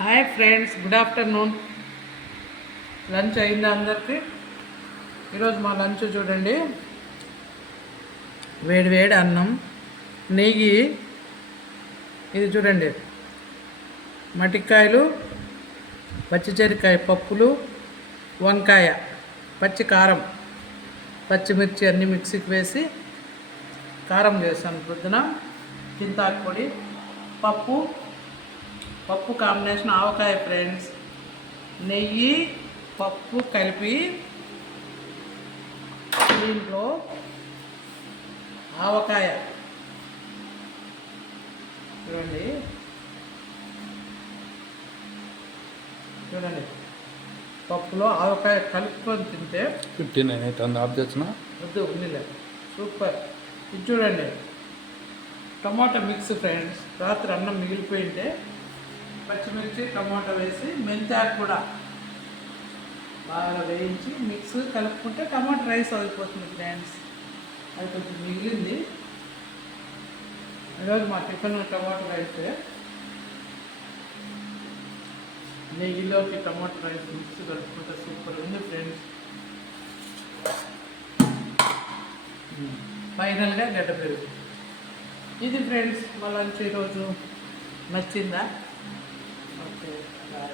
Hi friends, good afternoon. Lunch అయిందా అందరికి? ఈరోజు మా లంచ్ చూడండి, వేడి వేడి అన్నం, నెయ్యి, ఇది చూడండి మటికాయలు, పచ్చిచెరికాయ పప్పులు, వంకాయ, పచ్చి కారం, పచ్చిమిర్చి అన్నీ మిక్సీకి వేసి కారం చేశాను పొద్దున, చింతాకు పొడి, పప్పు కాంబినేషన్ ఆవకాయ ఫ్రెండ్స్, నెయ్యి పప్పు కలిపి దీంట్లో ఆవకాయ చూడండి చూడండి పప్పులో ఆవకాయ కలుపుకొని తింటే 59 అవుతుంది. ఆఫ్ చేసిన వద్దు ఉన్నిలే, సూపర్. ఇది చూడండి టమాటా మిక్స్ ఫ్రెండ్స్, రాత్రి అన్నం మిగిలిపోయింటే పచ్చిమిర్చి టమాటా వేసి మెంతాకు కూడా బాగా వేయించి మిక్స్ కలుపుకుంటే టమాటా రైస్ అయిపోతుంది ఫ్రెండ్స్. అది కొంచెం మిగిలింది. ఈరోజు మా టిఫిన్ టమాటా రైస్, నెయ్యిలోకి టమాటా రైస్ మిక్స్ కలుపుకుంటే సూపర్ ఉంది ఫ్రెండ్స్. ఫైనల్గా గడ్డ పెరుగు. ఇది ఫ్రెండ్స్ మా లంచ్ ఈరోజు. నచ్చిందా? Okay, bye.